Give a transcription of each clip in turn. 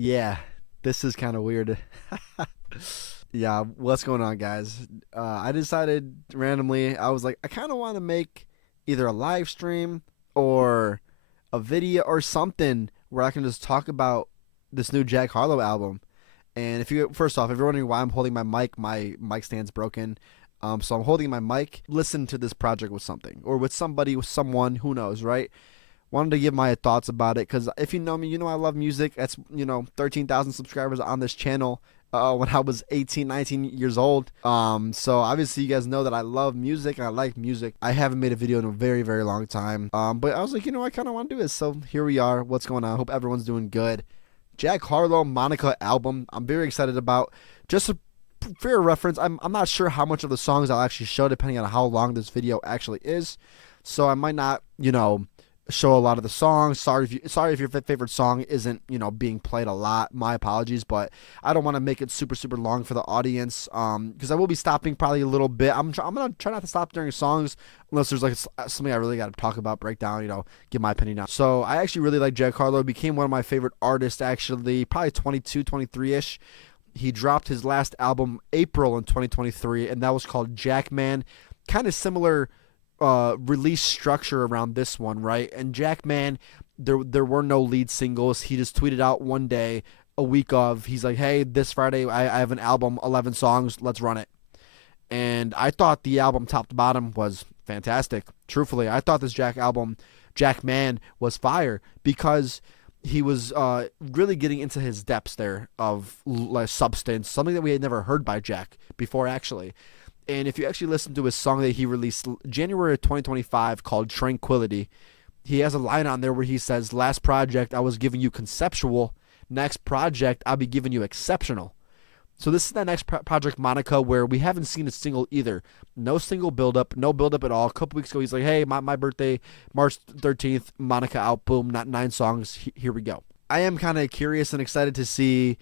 Yeah, this is kind of weird. Yeah, what's going on, guys? I decided randomly, I was like, I kind of want to make either a live stream or a video or something where I can just talk about this new Jack Harlow album. And if you, first off, if you're wondering why I'm holding my mic stand's broken. So I'm holding my mic. Listen to this project with something or with somebody, with someone, who knows, right? Wanted to give my thoughts about it because if you know me, you know I love music. That's 13,000 subscribers on this channel. When I was 18, 19 years old. So obviously you guys know that I love music and I like music. I haven't made a video in a very, very long time. But I was like, I kind of want to do this. So here we are. What's going on? Hope everyone's doing good. Jack Harlow Monica album. I'm very excited about. Just for your reference, I'm not sure how much of the songs I'll actually show depending on how long this video actually is. So I might not, show a lot of the songs. Sorry if your favorite song isn't being played a lot. My apologies, but I don't want to make it super super long for the audience. Because I will be stopping probably a little bit. I'm gonna try not to stop during songs unless there's like something I really got to talk about, break down, give my opinion on. So I actually really like Jack Harlow. Became one of my favorite artists actually, probably 22, 23 ish. He dropped his last album April in 2023, and that was called Jackman. Kind of similar release structure around this one, right? And Jackman, there were no lead singles. He just tweeted out one day, a week of, he's like, hey, this Friday I have an album, 11 songs, let's run it. And I thought the album top to bottom was fantastic. Truthfully, I thought this Jackman, was fire because he was really getting into his depths there of like substance, something that we had never heard by Jack before actually. And if you actually listen to his song that he released January of 2025 called Tranquility, he has a line on there where he says, last project I was giving you conceptual, next project I'll be giving you exceptional. So this is that next project, Monica, where we haven't seen a single either. No single build-up, no build-up at all. A couple weeks ago, he's like, hey, my birthday, March 13th, Monica out, boom, not 9 songs, here we go. I am kind of curious and excited to see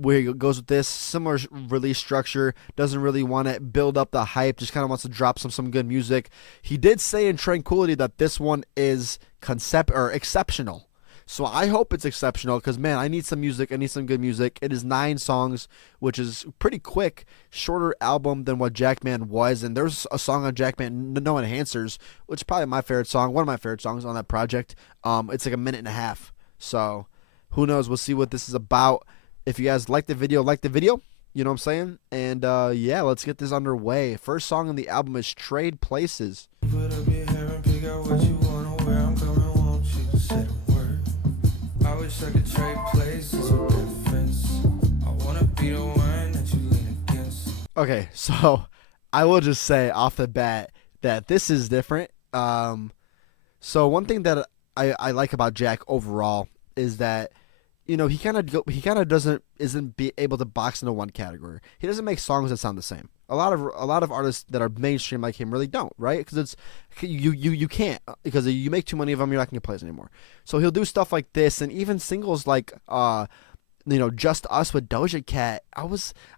where he goes with this. Similar release structure, doesn't really want to build up the hype, just kind of wants to drop some good music. He did say in Tranquility that this one is exceptional. So I hope it's exceptional because, man, I need some music. I need some good music. It is 9 songs, which is pretty quick, shorter album than what Jackman was. And there's a song on Jackman, No Enhancers, which is probably my favorite song, one of my favorite songs on that project. It's like a minute and a half. So who knows? We'll see what this is about. If you guys like the video, you know what I'm saying? And yeah, let's get this underway. First song on the album is Trade Places. Put up your hair and pick out what you want to wear. I'm coming, won't you say the word? I wish I could trade places with difference. I want to be the one that you lean against. Okay, so I will just say off the bat that this is different. So one thing that I like about Jack overall is that he kind of isn't be able to box into one category. He doesn't make songs that sound the same. A lot of artists that are mainstream like him really don't, right? Because it's you can't, because you make too many of them, you're not gonna play it anymore. So he'll do stuff like this, and even singles like Just Us with Doja Cat.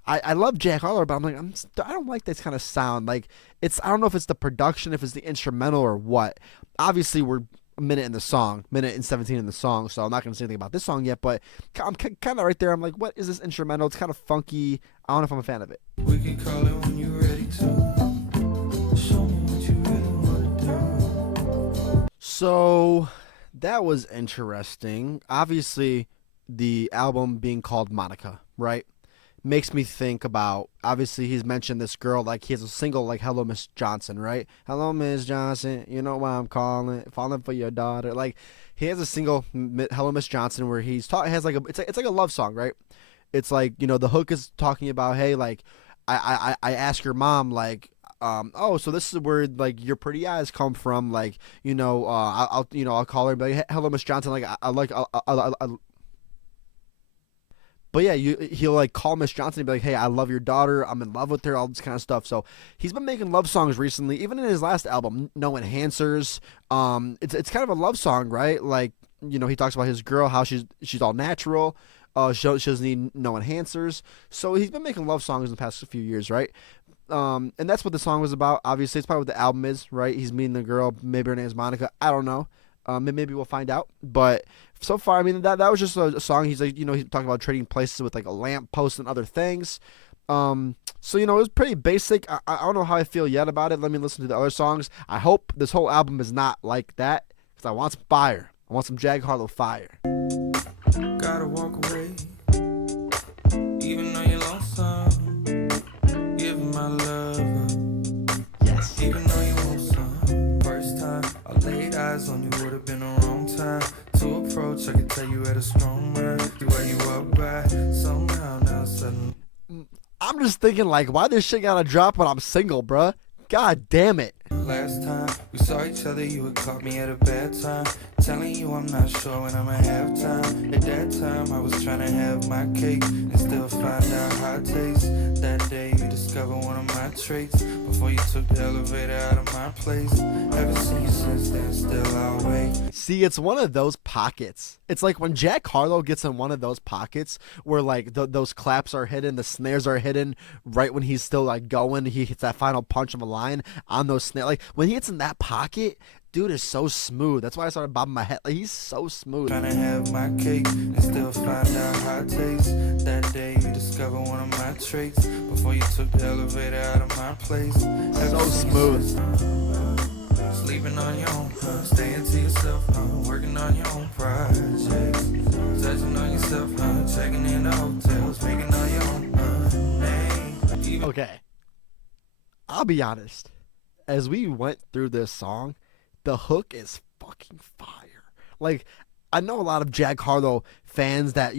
I love Jack Harlow, but I'm like, I don't like this kind of sound. Like, I don't know if it's the production, if it's the instrumental, or what. Obviously, we're minute and 17 in the song, so I'm not going to say anything about this song yet, but I'm kind of right there. I'm like, what is this instrumental? It's kind of funky. I don't know if I'm a fan of it. We can call it when you're ready to show me what you really want to do. So that was interesting. Obviously, the album being called Monica, right, makes me think about, obviously he's mentioned this girl, like he has a single like Hello Miss Johnson, right? Hello Miss Johnson, you know why I'm falling for your daughter. Like, he has a single, Hello Miss Johnson, where has like it's like a love song, right? It's like, the hook is talking about, hey, like I ask your mom, like, oh, so this is where like your pretty eyes come from, like, I'll call her and be like, hey, hello Miss Johnson, like I but yeah, he'll like call Miss Johnson and be like, hey, I love your daughter, I'm in love with her, all this kind of stuff. So he's been making love songs recently, even in his last album, No Enhancers. It's kind of a love song, right? Like, he talks about his girl, how she's all natural. She doesn't need no enhancers. So he's been making love songs in the past few years, right? And that's what the song was about. Obviously, it's probably what the album is, right? He's meeting the girl, maybe her name is Monica, I don't know. Maybe we'll find out. But so far, I mean, that was just a song. He's like, he's talking about trading places with like a lamp post and other things. So it was pretty basic. I don't know how I feel yet about it. Let me listen to the other songs. I hope this whole album is not like that, because I want some fire. I want some Jag Harlow fire. Gotta walk away, even though you're lonesome. Give my love, yes. even though you want some. First time I laid eyes on you would have been the wrong time to approach. I could tell you had a strong mind. The way you walk by, somehow now suddenly. I'm just thinking, like, why this shit gotta drop when I'm single, bruh? God damn it. Last time we saw each other, you had caught me at a bad time, telling you I'm not sure when I'ma have time. At that time, I was trying to have my cake and still find out how it tastes. That day, you discovered one of my traits before you took the elevator out of my place. Haven't seen you since then, still I'll wait. See, it's one of those pockets. It's like when Jag Harlow gets in one of those pockets where like those claps are hidden, the snares are hidden right when he's still like going. He hits that final punch of a line on those snares. Like when he gets in that pocket, dude is so smooth. That's why I started bobbing my head. Like he's so smooth. Trying to have my cake and still find out how it tastes. That day you discovered one of my traits before you took the elevator out of my place. So smooth. Sleeping on your own, staying to yourself, working on your own projects, touching on yourself, checking in the hotels, making all your own name. Okay, I'll be honest. As we went through this song, the hook is fucking fire. Like, I know a lot of Jag Harlow fans that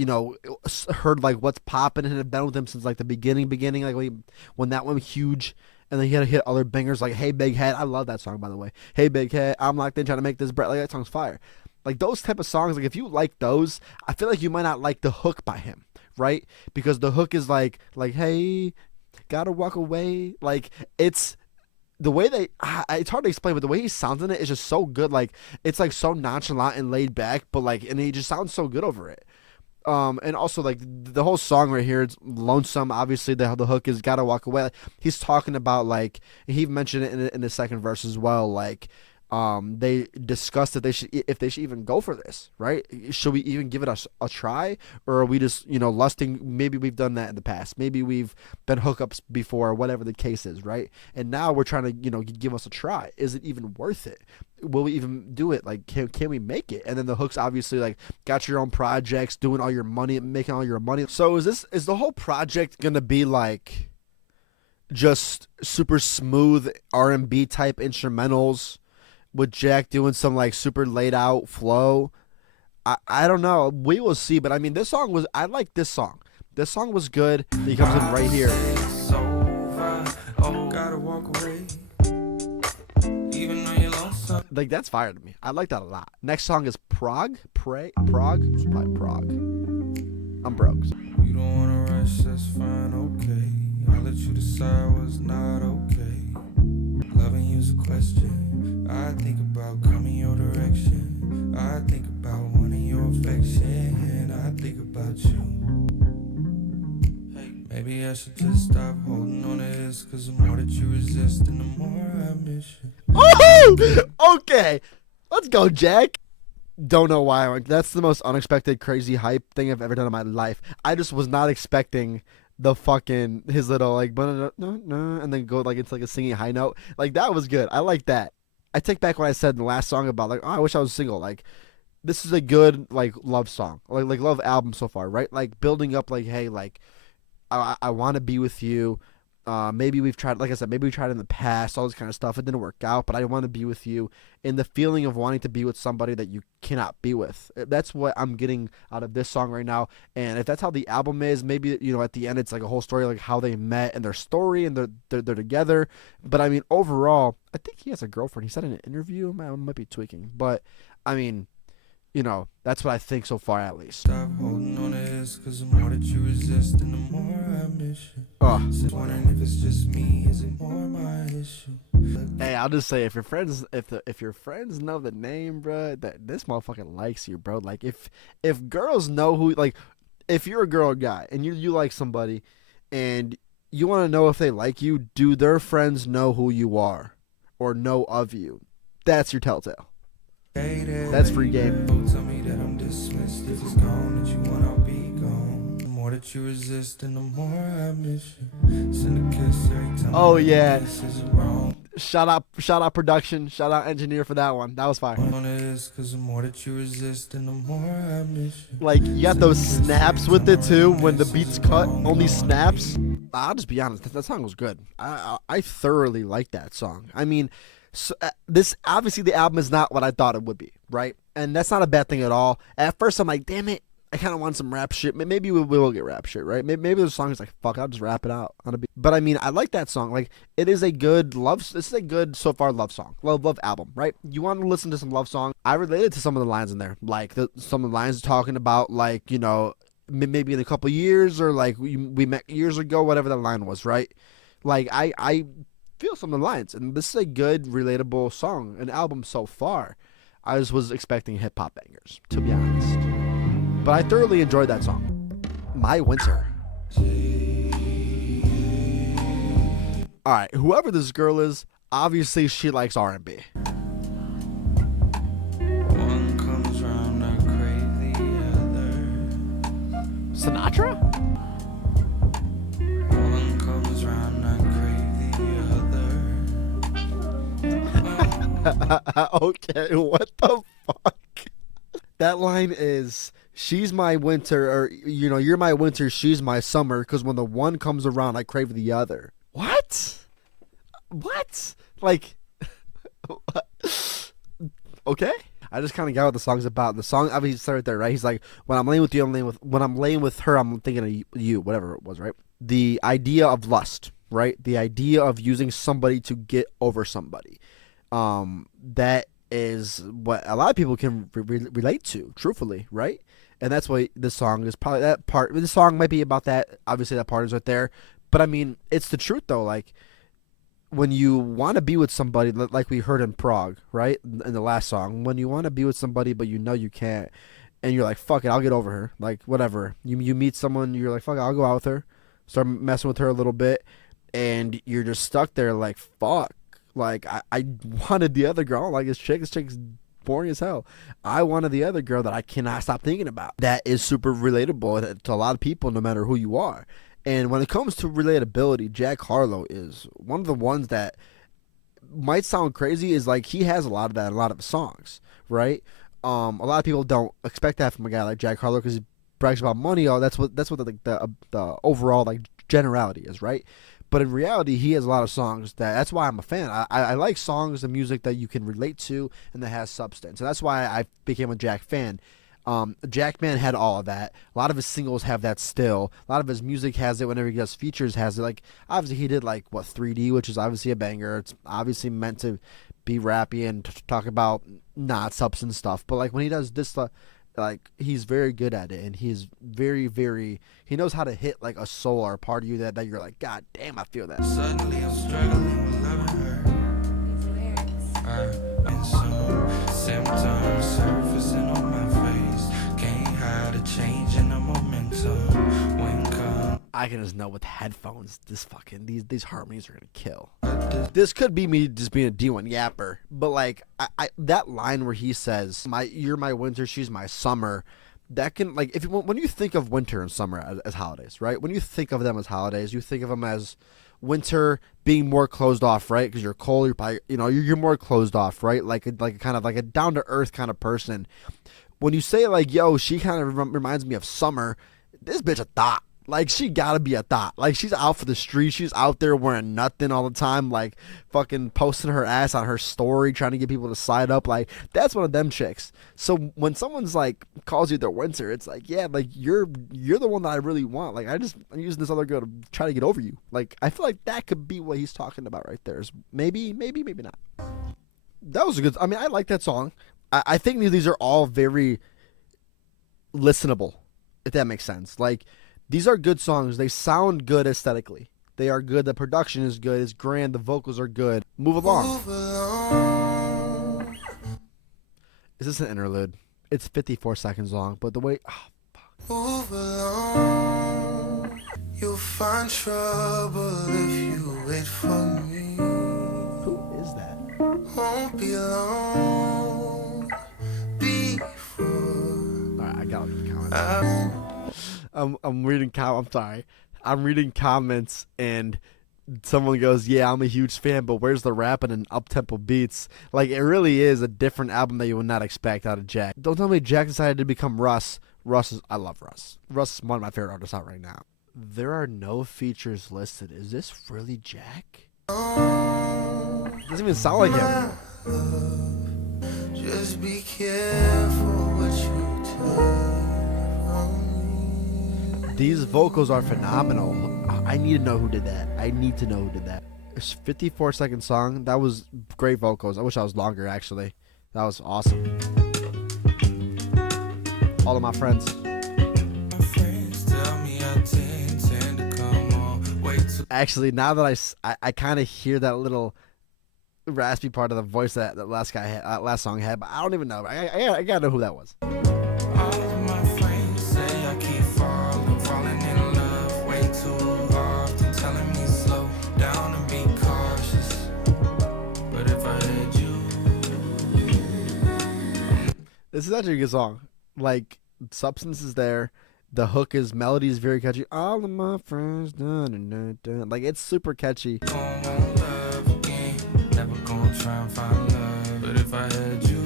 heard like What's Poppin' and have been with him since like the beginning, like when that went huge. And then he had to hit other bangers like Hey Big Head. I love that song, by the way. Hey Big Head, I'm locked in trying to make this bread. Like, that song's fire. Like, those type of songs, like, if you like those, I feel like you might not like the hook by him, right? Because the hook is like, hey, gotta walk away. Like, it's the way it's hard to explain, but the way he sounds in it is just so good. Like, it's like so nonchalant and laid back, but like, and he just sounds so good over it. And also like the whole song right here, it's lonesome. Obviously, the hook is gotta walk away. Like, he's talking about like he mentioned it in the second verse as well. Like, they discussed if they should even go for this, right? Should we even give it a try, or are we just lusting? Maybe we've done that in the past. Maybe we've been hookups before, whatever the case is, right? And now we're trying to give us a try. Is it even worth it? Will we even do it? Like, can we make it? And then the hook's obviously like, got your own projects, doing all your money, making all your money. So is the whole project gonna be like just super smooth R&B type instrumentals with Jack doing some like super laid out flow? I don't know. We will see. But I mean, I like this song. This song was good. He comes in right here. Gotta walk away, even though you're lonesome. Like, that's fire to me. I like that a lot. Next song is Prague. Prague. It's probably Prague. I'm broke. You don't wanna rush, that's fine, okay. I'll let you decide what's not okay. Loving you's a question. I think about coming your direction. I think about wanting your affection. I think about you. Maybe I should just stop holding on to this, cause the more that you resist and the more I miss you. Oh! Okay. Let's go, Jack. Don't know why. That's the most unexpected, crazy hype thing I've ever done in my life. I just was not expecting the fucking, his little like, and then go like into like a singing high note. Like, that was good. I like that. I take back what I said in the last song about like, oh, I wish I was single. Like, this is a good like love song, like love album so far, right? Like, building up like, hey, like, I want to be with you. Maybe we've tried, like I said, maybe we tried in the past, all this kind of stuff. It didn't work out, but I want to be with you. And the feeling of wanting to be with somebody that you cannot be with. That's what I'm getting out of this song right now. And if that's how the album is, maybe, at the end it's like a whole story, like how they met and their story and they're together. But I mean, overall, I think he has a girlfriend. He said in an interview, I might be tweaking, but I mean, that's what I think so far, at least. Stop holding on to this, cause the more that you resist and the more I miss you. Just wondering if it's just me, is it more my issue? Hey, I'll just say, if your friends know the name, bro, that this motherfucker likes you, bro. Like, if girls know who, like, if you're a girl or guy and you like somebody and you want to know if they like you, do their friends know who you are or know of you? That's your telltale. That's free game. Tell me that I'm dismissed. If it's gone, that you want, I'll be gone. The more that you resist, and the more I miss you. Send a kiss every time. Oh yeah. This is wrong. Shout out production, shout out engineer for that one. That was fire. Cause the more that you resist, and the more I miss you. Like you got those snaps with it too when the beats cut, only snaps. I'll just be honest, that song was good. I thoroughly like that song. I mean, so, this obviously the album is not what I thought it would be, right? And that's not a bad thing at all. At first I'm like, damn it, I kind of want some rap shit. Maybe we will get rap shit, right? Maybe there's songs like, fuck, I'll just rap it out on a beat. But I mean, I like that song. Like, it is a good love. This is a good so far love song, love album, right? You want to listen to some love song. I related to some of the lines in there, like some of the lines talking about, like, you know, maybe in a couple years or like we met years ago, whatever that line was, right? Like I feel some of the lines, and this is a good relatable song, an album so far. I just was expecting hip hop bangers, to be honest. But I thoroughly enjoyed that song. My Winter. Alright, whoever this girl is, obviously she likes R&B. One comes round, I crave the other. Sinatra? One comes round, I crave the other. Okay, what the fuck? That line is, she's my winter, or, you know, you're my winter, she's my summer, because when the one comes around, I crave the other. What? What? Like, okay. I just kind of got what the song's about. The song obviously started there, right? He's like, when I'm laying with you, when I'm laying with her, I'm thinking of you, whatever it was, right? The idea of lust, right? The idea of using somebody to get over somebody. That is what a lot of people can relate to, truthfully, right? And that's why this song is probably that part. This song might be about that. Obviously, that part is right there. But I mean, it's the truth, though. Like, when you want to be with somebody, like we heard in Prague, right? In the last song, when you want to be with somebody, but you know you can't, and you're like, fuck it, I'll get over her. Like, whatever. You meet someone, you're like, fuck it, I'll go out with her. Start messing with her a little bit, and you're just stuck there like, fuck. Like, I wanted the other girl. Like, this chick's boring as hell. I wanted the other girl that I cannot stop thinking about. That is super relatable to a lot of people, no matter who you are. And when it comes to relatability, Jack Harlow is one of the ones that might sound crazy. Is like, he has a lot of that in a lot of his songs, right? A lot of people don't expect that from a guy like Jack Harlow because he brags about money. Oh, that's what the overall like generality is, right? But in reality, he has a lot of songs that's why I'm a fan. I like songs and music that you can relate to and that has substance. And that's why I became a Jack fan. Jack Man had all of that. A lot of his singles have that still. A lot of his music has it whenever he does features has it. Like, obviously he did like, 3D, which is obviously a banger. It's obviously meant to be rappy and talk about not substance stuff. But like when he does this stuff, like he's very good at it, and he's very, very, he knows how to hit like a soul or a part of you that you're like, god damn, I feel that. Suddenly I'm struggling with loving her. And some symptoms surfacing on my face. Can't hide a change in the momentum. When come I can just know with headphones, these harmonies are gonna kill. This could be me just being a D1 yapper, but like I that line where he says, "You're my winter, she's my summer," that can, like, when you think of winter and summer as holidays, right? When you think of them as holidays, you think of them as winter being more closed off, right? Because you're cold, you're probably, you're more closed off, right? Like kind of like a down to earth kind of person. When you say like, "Yo, she kind of reminds me of summer," this bitch a thought. Like, she gotta be a thought. Like, she's out for the street. She's out there wearing nothing all the time, like fucking posting her ass on her story, trying to get people to sign up. Like, that's one of them chicks. So when someone's like calls you their winter, it's like, yeah, like you're the one that I really want. Like, I'm using this other girl to try to get over you. Like, I feel like that could be what he's talking about right there. Is maybe not. That was a good. I mean, I like that song. I think these are all very listenable, if that makes sense. Like, these are good songs. They sound good aesthetically. They are good. The production is good. It's grand. The vocals are good. Move along. move along. Is this an interlude? It's 54 seconds long, but the way... Move along. You'll find trouble if you wait for me. Who is that? Won't be long. I'm reading I'm sorry. I'm reading comments and someone goes, "Yeah, I'm a huge fan, but where's the rapping and up-tempo beats?" Like it really is a different album that you would not expect out of Jack. Don't tell me Jack decided to become Russ. I love Russ. Russ is one of my favorite artists out right now. There are no features listed. Is this really Jack? It doesn't even sound like him. Just be careful what you do. These vocals are phenomenal. I need to know who did that. I need to know who did that. It's a 54-second song. That was great vocals. I wish I was longer, actually. That was awesome. All of my friends. Actually, now that I kind of hear that little raspy part of the voice that last guy had, last song had, but I don't even know. I gotta know who that was. All of my friends say I keep falling in love way too often, telling me slow down and be cautious. But if I had you, this is actually a good song. Like, substance is there. The hook is melody is very catchy. All of my friends, dun, dun, dun, dun. Like it's super catchy. don't want love again. Never gonna try and find love. But if I had you,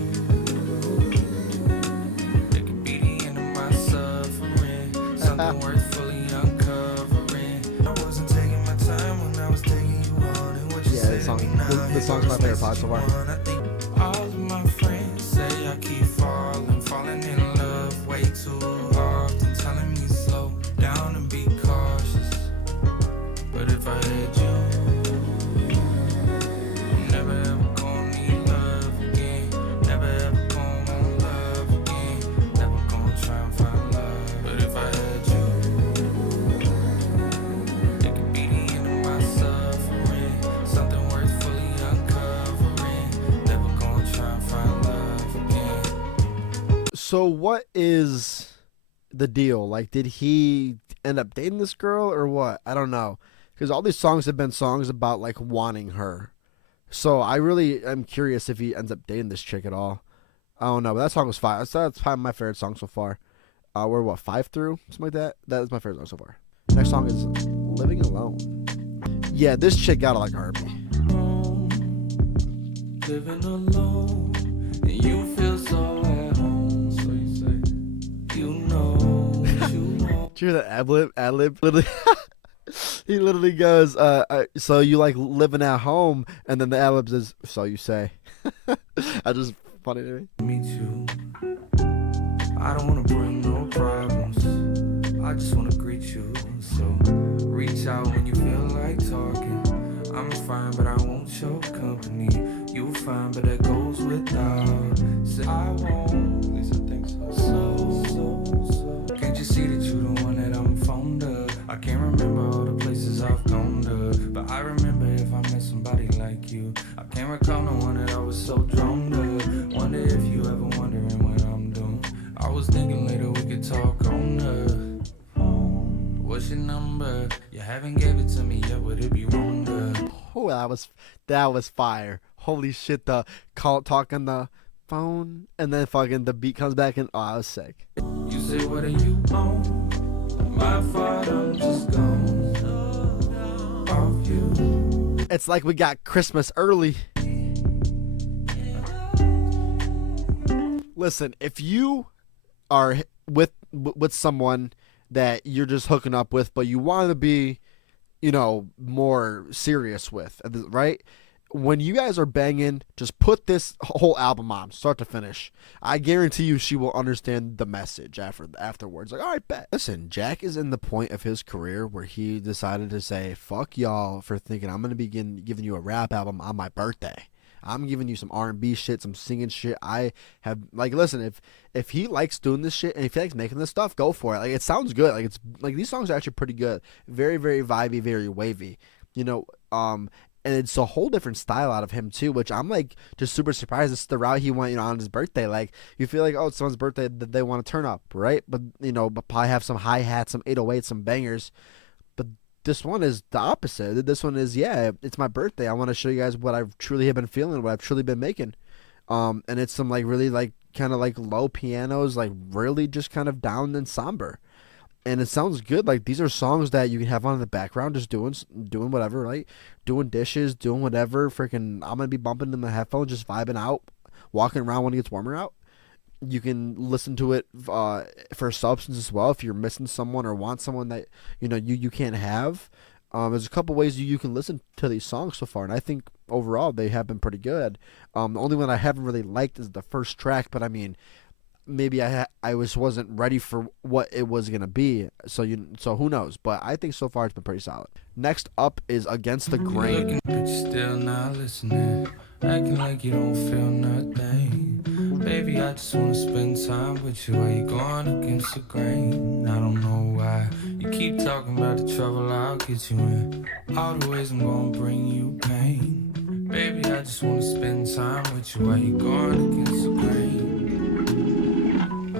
it could be the end of my suffering. Something worth fully uncovering. I wasn't taking my time when I was taking you on. And what you said to me now, this song's my favorite part so far. I think all of my friends say I keep falling in love way too often, telling me slow down and be cautious. But if I had you, I'm never ever gonna need love again. Never ever gonna want love again. Never gonna try and find love. But if I had you, it could be the end of my suffering. Something worth fully uncovering. Never gonna try and find love again. So what is the deal? Like, did he end up dating this girl or what? I don't know. Because all these songs have been songs about like wanting her. So I really am curious if he ends up dating this chick at all. I don't know, but that song was fire. That's probably my favorite song so far. We're what, 5 through? Something like that? That is my favorite song so far. Next song is Living Alone. Yeah, this chick gotta like R&B. Living alone, and you feel so at home. So you say, you know what you want. Did you hear that ad-lib? Literally, he literally goes, so you like living at home, and then the ad-lib says, so you say. I just funny to me. Me too. I don't wanna bring no problems. I just wanna greet you. So reach out when you feel like talking. I'm fine, but I won't show company. You fine, but that goes without. Say I won't. At least I think so. So. Can't you see that you the one that I'm fond of? I can't remember all the places I've gone to, but I remember if I met somebody like you. I can't recall no one that I was so drawn to. Wonder if you ever wondering what I'm doing. I was thinking later we could talk on the phone. What's your number? You haven't gave it to me yet. Would it be wrong to? Oh, that was fire. Holy shit, the talk on the phone, and then fucking the beat comes back, and oh, I was sick. You say what are you on? My fault, I'm just gone off you. It's like we got Christmas early. Listen, if you are with someone that you're just hooking up with, but you want to be, you know, more serious with, right? When you guys are banging, just put this whole album on, start to finish. I guarantee you she will understand the message afterwards. Like, all right, bet. Listen, Jack is in the point of his career where he decided to say, fuck y'all for thinking I'm going to begin giving you a rap album on my birthday. I'm giving you some R&B shit, some singing shit. I have, like, listen, if he likes doing this shit and if he likes making this stuff, go for it. Like, it sounds good. Like, it's like these songs are actually pretty good. Very, very vibey, very wavy. You know, and it's a whole different style out of him too, which I'm like just super surprised. It's the route he went, you know, on his birthday. Like, you feel like, oh, it's someone's birthday that they want to turn up, right? But you know, but probably have some hi hats, some 808s, some bangers. But this one is the opposite. This one is, yeah, it's my birthday. I want to show you guys what I've truly have been feeling, what I've truly been making. And it's some like really like kind of like low pianos, like really just kind of down and somber. and it sounds good. Like these are songs that you can have on in the background, just doing whatever, right? Doing dishes, doing whatever. Freaking, I'm gonna be bumping in the headphones, just vibing out, walking around when it gets warmer out. You can listen to it for substance as well. If you're missing someone or want someone that you can't have, there's a couple ways you can listen to these songs so far, and I think overall they have been pretty good. The only one I haven't really liked is the first track, but I mean, maybe I wasn't ready for what it was gonna be. So who knows? But I think so far it's been pretty solid. Next up is Against the Grain. But you're still not listening, acting like you don't feel nothing. Baby, I just wanna spend time with you while you're going against the grain. I don't know why you keep talking about the trouble I'll get you in. All the ways I'm gonna bring you pain. Baby, I just wanna spend time with you while you're going against the grain.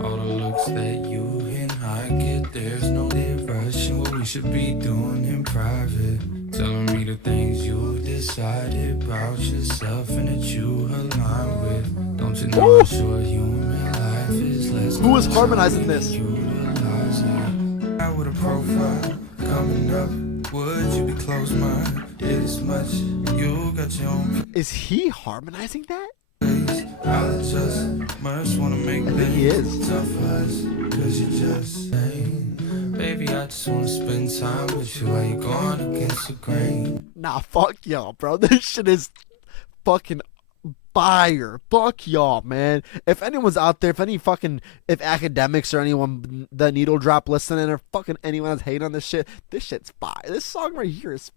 All the looks that you and I get, there's no rush in what we should be doing in private. Telling me the things you decided about yourself and that you align with. Don't you know I'm sure human life is less. Who is harmonizing this? I with a profile coming up, would you be close-minded? Did as much, you got your own. Is he harmonizing that? I'll just must wanna make I think he is. tough for us, cause you just saying, baby, I just wanna spend time with you while you're going against the grain. Nah, fuck y'all, bro. This shit is fucking fire. Fuck y'all, man. If anyone's out there, if academics or anyone, the needle drop listening, or fucking anyone that's hating on this shit's fire. This song right here is,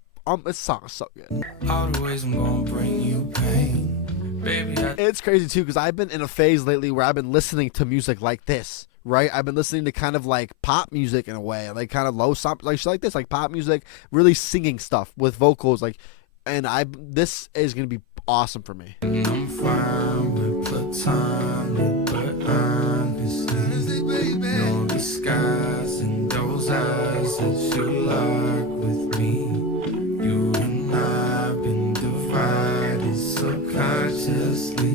this song is so good. All the ways I'm gonna bring you pain. Baby, It's crazy too, because I've been in a phase lately where I've been listening to music like this, right? I've been listening to kind of like pop music in a way, like kind of low sound, like shit like this, like pop music, really singing stuff with vocals, like, and this is gonna be awesome for me. I'm fine with platonic, but honestly, no disguise in those eyes that you lock with me. You and I've been divided subconsciously.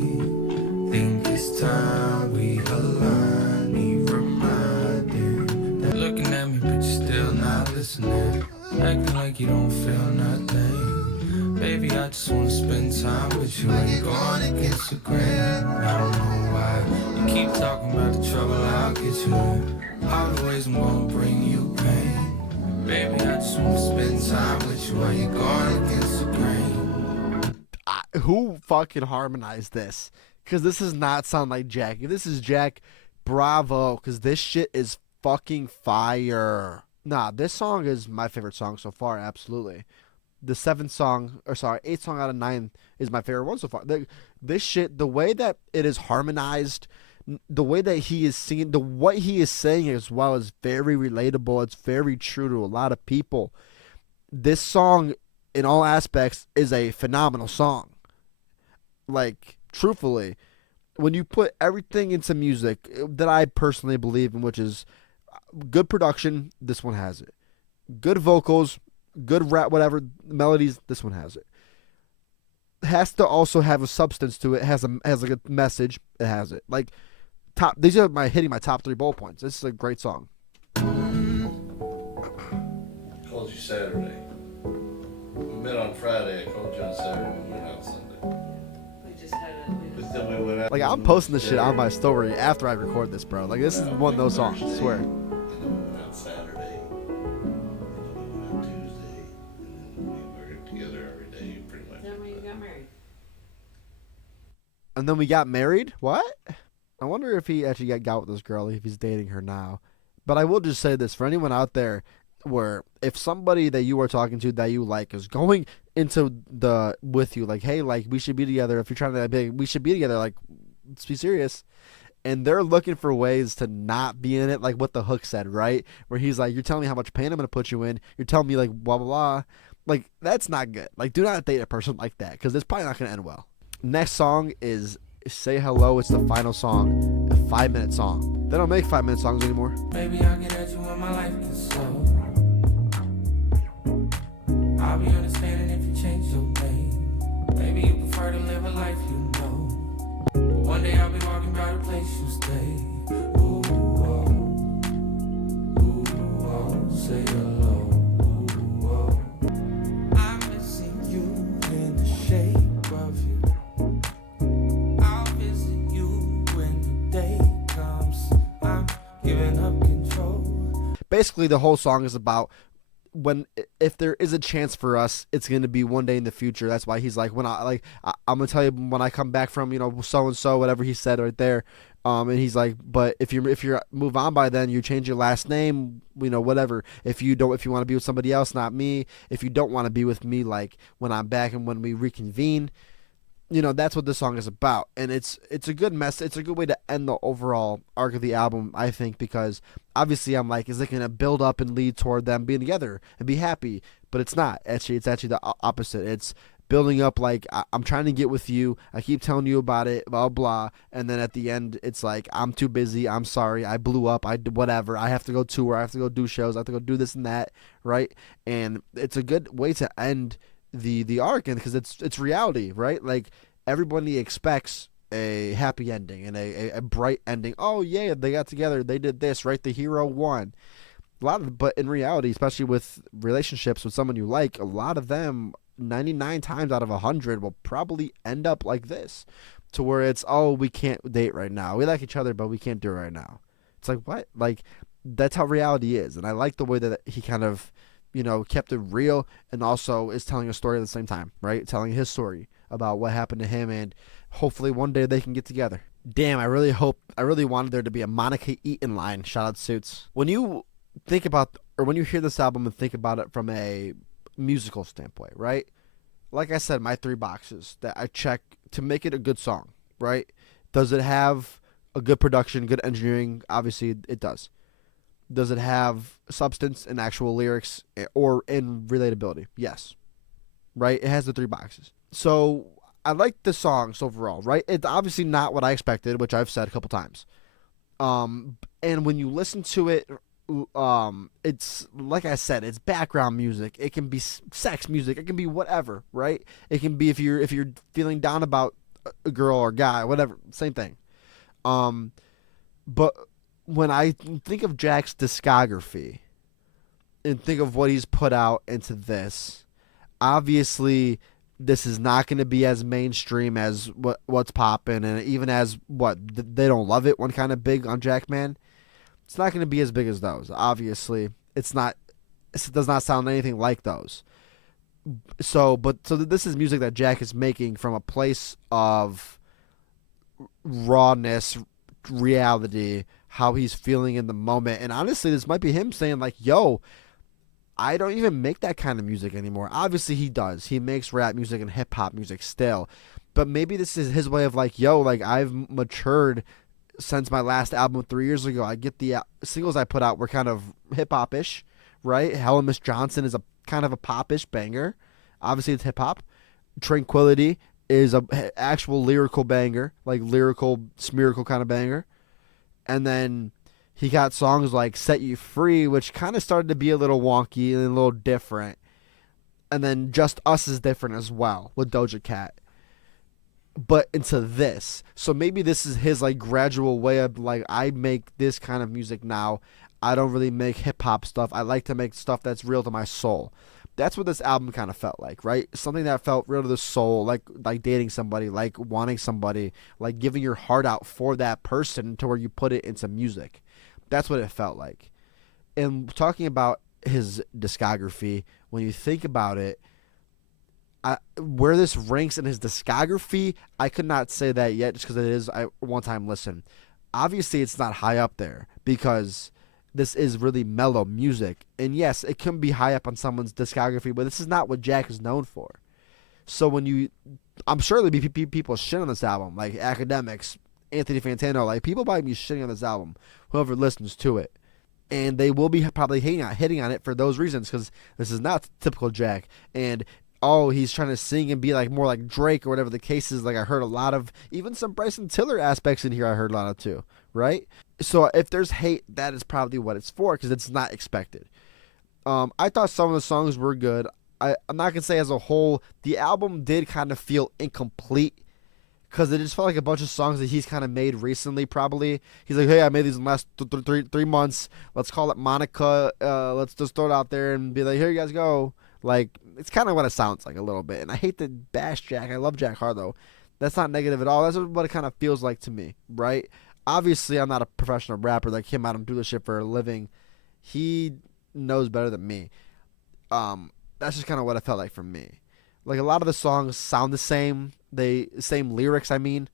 Think it's time we align, need reminding that looking at me, but you're still not listening, acting like you don't feel nothing. Baby, I just wanna spend time with you when you're going against the grain. I don't know why you keep talking about the trouble I'll get you in. All the ways I'm gonna bring you pain. Baby, I just wanna spend time with you while you're going against the grain. Who fucking harmonized this? Because this does not sound like Jack. If this is Jack, bravo, because this shit is fucking fire. Nah, this song is my favorite song so far, absolutely. The 8th song out of 9 is my favorite one so far. This shit, the way that it is harmonized, the way that he is singing, what he is saying as well is very relatable. It's very true to a lot of people. This song, in all aspects, is a phenomenal song. Like, truthfully, when you put everything into music that I personally believe in, which is good production, this one has it. Good vocals, good rap, whatever, melodies, this one has it. Has to also have a substance to it. Has like a message, it has it. Like, these are hitting my top 3 bullet points. This is a great song. I called you Saturday. We met on Friday. I called you on Saturday. We went out Sunday. But then we went out. Like, I'm posting this shit on my story after I record this, bro. Like, this is one of those songs, I swear. And then we went out Saturday. And then we went out Tuesday. And then we were together every day, pretty much. Then when you got married. And then we got married? What? I wonder if he actually got with this girl, if he's dating her now. But I will just say this, for anyone out there, where if somebody that you are talking to that you like is going into with you, like, hey, like, we should be together, if you're trying to be, we should be together, like, let's be serious, and they're looking for ways to not be in it, like what the hook said, right, where he's like, you're telling me how much pain I'm gonna put you in, you're telling me, like, blah blah blah, like, that's not good. Like, do not date a person like that, because it's probably not gonna end well. Next song is Say Hello. It's the final song, a 5-minute song. They don't make 5-minute songs anymore. Baby, I'll get at you when my life gets slow. I'll be understanding if you change your name. Maybe you prefer to live a life you know. But one day I'll be walking by the place you stay. Ooh, oh, ooh, basically the whole song is about when if there is a chance for us, it's gonna be one day in the future. That's why he's like, when I'm gonna tell you when I come back from so and so, whatever he said right there. And he's like, but if you move on by then, you change your last name, whatever. If you want to be with somebody else, not me. If you don't want to be with me, like when I'm back and when we reconvene, that's what this song is about. And it's a good message. It's a good way to end the overall arc of the album, I think, because obviously I'm like, is it going to build up and lead toward them being together and be happy? But it's not. Actually, it's actually the opposite. It's building up like, I'm trying to get with you. I keep telling you about it, blah, blah. And then at the end, it's like, I'm too busy. I'm sorry. I blew up. I did whatever. I have to go tour. I have to go do shows. I have to go do this and that, right? And it's a good way to end the arc, and because it's reality, right? Like, everybody expects a happy ending and a bright ending. Oh yeah, they got together, they did this, right? The hero won. But in reality, especially with relationships with someone you like, a lot of them, 99 times out of 100, will probably end up like this, to where it's, oh, we can't date right now. We like each other, but we can't do it right now. It's like, what? Like, that's how reality is. And I like the way that he kind of, kept it real, and also is telling a story at the same time, right? Telling his story about what happened to him, and hopefully one day they can get together. Damn, I really wanted there to be a Monica Eaton line. Shout out Suits. When you think about, or when you hear this album and think about it from a musical standpoint, right? Like I said, my 3 boxes that I check to make it a good song, right? Does it have a good production, good engineering? Obviously it does. Does it have substance and actual lyrics or in relatability? Yes. Right? It has the 3 boxes. So I like the songs overall, right? It's obviously not what I expected, which I've said a couple times. And when you listen to it, it's like I said, it's background music. It can be sex music. It can be whatever, right? It can be if you're feeling down about a girl or guy, whatever, same thing. But when I think of Jack's discography and think of what he's put out into this, obviously this is not going to be as mainstream as what's popping, and even as They Don't Love It, one kind of big on Jackman. It's not going to be as big as those. Obviously, it does not sound anything like those. So this is music that Jack is making from a place of rawness, reality, how he's feeling in the moment. And honestly, this might be him saying like, yo, I don't even make that kind of music anymore. Obviously he does. He makes rap music and hip hop music still. But maybe this is his way of like, yo, like I've matured since my last album 3 years ago. I get the singles I put out were kind of hip hop ish, right? Hell and Miss Johnson is a kind of a pop ish banger. Obviously it's hip hop. Tranquility is a actual lyrical banger, like lyrical, smirical kind of banger. And then he got songs like Set You Free, which kind of started to be a little wonky and a little different. And then Just Us is different as well with Doja Cat. But into this. So maybe this is his like gradual way of like, I make this kind of music now. I don't really make hip hop stuff. I like to make stuff that's real to my soul. That's what this album kind of felt like, right? Something that felt real to the soul, like dating somebody, like wanting somebody, like giving your heart out for that person to where you put it into music. That's what it felt like. And talking about his discography, when you think about it, where this ranks in his discography, I could not say that yet just because it is a one-time listen. Obviously, it's not high up there because this is really mellow music. And yes, it can be high up on someone's discography, but this is not what Jack is known for. So I'm sure there'll be people shitting on this album, like academics, Anthony Fantano, like people might be shitting on this album, whoever listens to it. And they will be probably hitting on it for those reasons, because this is not typical Jack. And he's trying to sing and be like more like Drake or whatever the case is. Like I heard a lot of, even some Bryson Tiller aspects in here I heard a lot of too, right? So if there's hate, that is probably what it's for, because it's not expected. I thought some of the songs were good. I'm not going to say as a whole, the album did kind of feel incomplete, because it just felt like a bunch of songs that he's kind of made recently probably. He's like, hey, I made these in the last 3 months. Let's call it Monica. Let's just throw it out there and be like, here you guys go. Like, it's kind of what it sounds like a little bit. And I hate to bash Jack. I love Jack Harlow. That's not negative at all. That's what it kind of feels like to me, right? Obviously, I'm not a professional rapper like him. I don't do this shit for a living. he knows better than me. That's just kind of what it felt like for me. Like a lot of the songs sound the same. They same lyrics. I mean,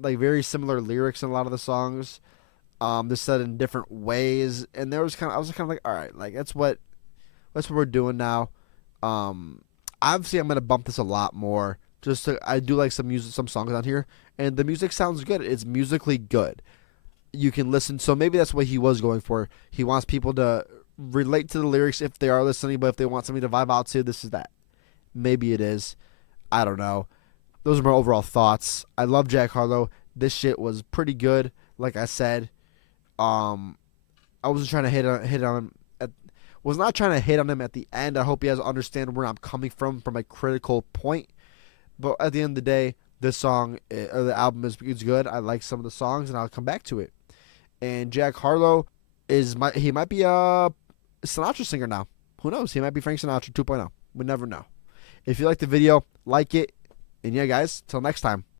like very similar lyrics in a lot of the songs. They're said in different ways, and there was I was kind of like, all right, like that's what we're doing now. Um, Obviously, I'm gonna bump this a lot more. I do like some music, some songs on here, and the music sounds good. It's musically good. You can listen. So maybe that's what he was going for. He wants people to relate to the lyrics if they are listening, but if they want something to vibe out to, this is that. Maybe it is. I don't know. Those are my overall thoughts. I love Jack Harlow. This shit was pretty good. Like I said, um, I wasn't trying to hit on him. Was not trying to hit on him at the end. I hope he has understand where I'm coming from a critical point. But at the end of the day, this song or the album is good. I like some of the songs, and I'll come back to it. And Jack Harlow he might be a Sinatra singer now. Who knows? He might be Frank Sinatra 2.0. We never know. If you like the video, like it. And yeah, guys, till next time.